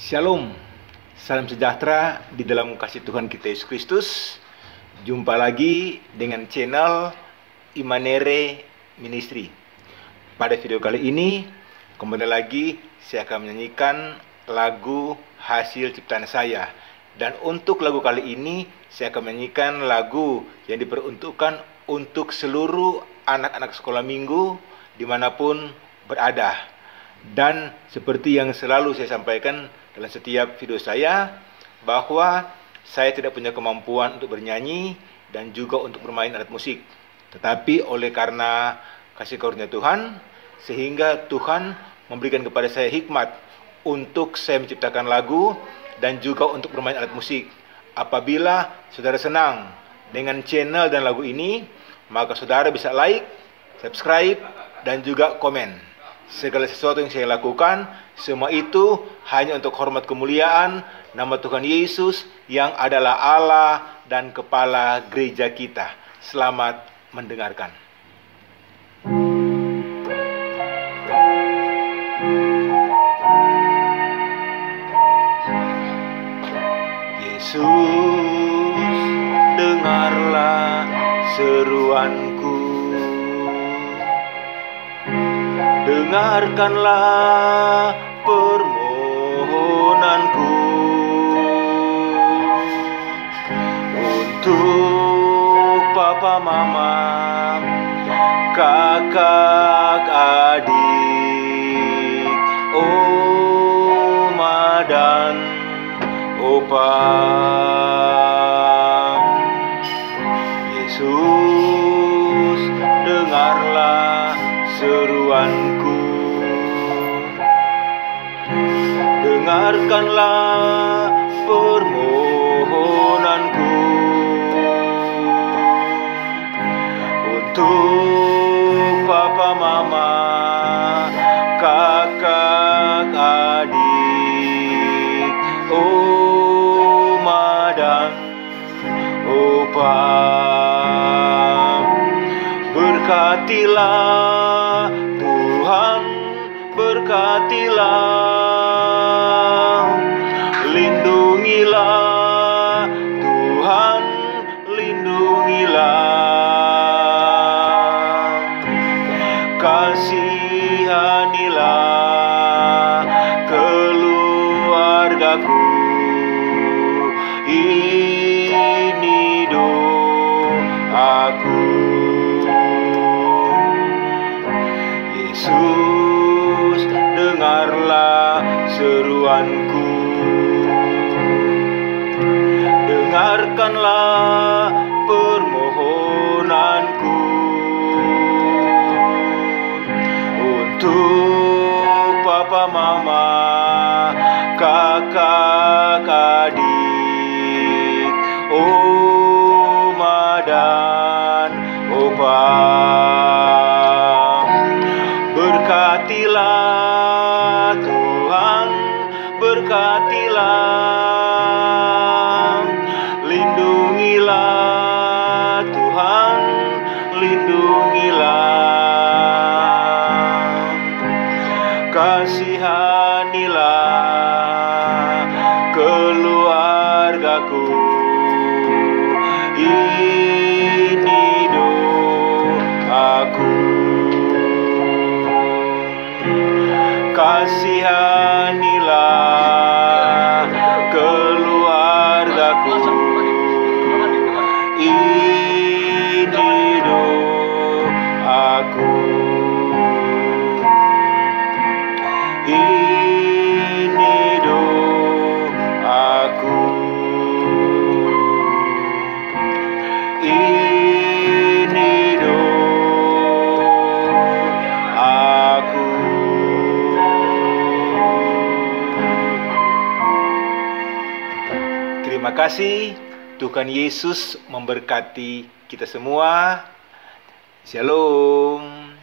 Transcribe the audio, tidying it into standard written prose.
Shalom, salam sejahtera di dalam kasih Tuhan kita Yesus Kristus. Jumpa lagi dengan channel Imanere Ministry. Pada video kali ini, kembali lagi saya akan menyanyikan lagu hasil ciptaan saya. Dan untuk lagu kali ini, saya akan menyanyikan lagu yang diperuntukkan untuk seluruh anak-anak sekolah minggu dimanapun berada. Dan seperti yang selalu saya sampaikan dalam setiap video saya, bahwa saya tidak punya kemampuan untuk bernyanyi dan juga untuk bermain alat musik. Tetapi oleh karena kasih karunia Tuhan, sehingga Tuhan memberikan kepada saya hikmat untuk saya menciptakan lagu dan juga untuk bermain alat musik. Apabila saudara senang dengan channel dan lagu ini, maka saudara bisa like, subscribe, dan juga komen. Segala sesuatu yang saya lakukan, semua itu hanya untuk hormat kemuliaan nama Tuhan Yesus yang adalah Allah dan Kepala gereja kita. Selamat mendengarkan. Yesus, dengarlah seruanku. Dengarkanlah permohonanku untuk papa mama, kakak adik, oma dan opa. Yesus, dengarlah seruanku. Dengarkanlah permohonanku untuk papa mama, kakak adik, oma dan opa. Berkatilah Tuhan, berkatilah, lindungilah Tuhan, lindungilah, kasihanilah keluargaku. Ini doaku. Yesus, dengarlah seruanku. Dengarkanlah permohonanku untuk papa mama, kakak adik, oma dan opa. Berkatilah Tuhan, berkatilah, lindungilah Tuhan, lindungilah, kasihanilah keluargaku. Ini doaku. Kasihanilah keluargaku. Ini doaku. Ini doaku. Ini doaku. Terima kasih. Tuhan Yesus memberkati kita semua. Shalom.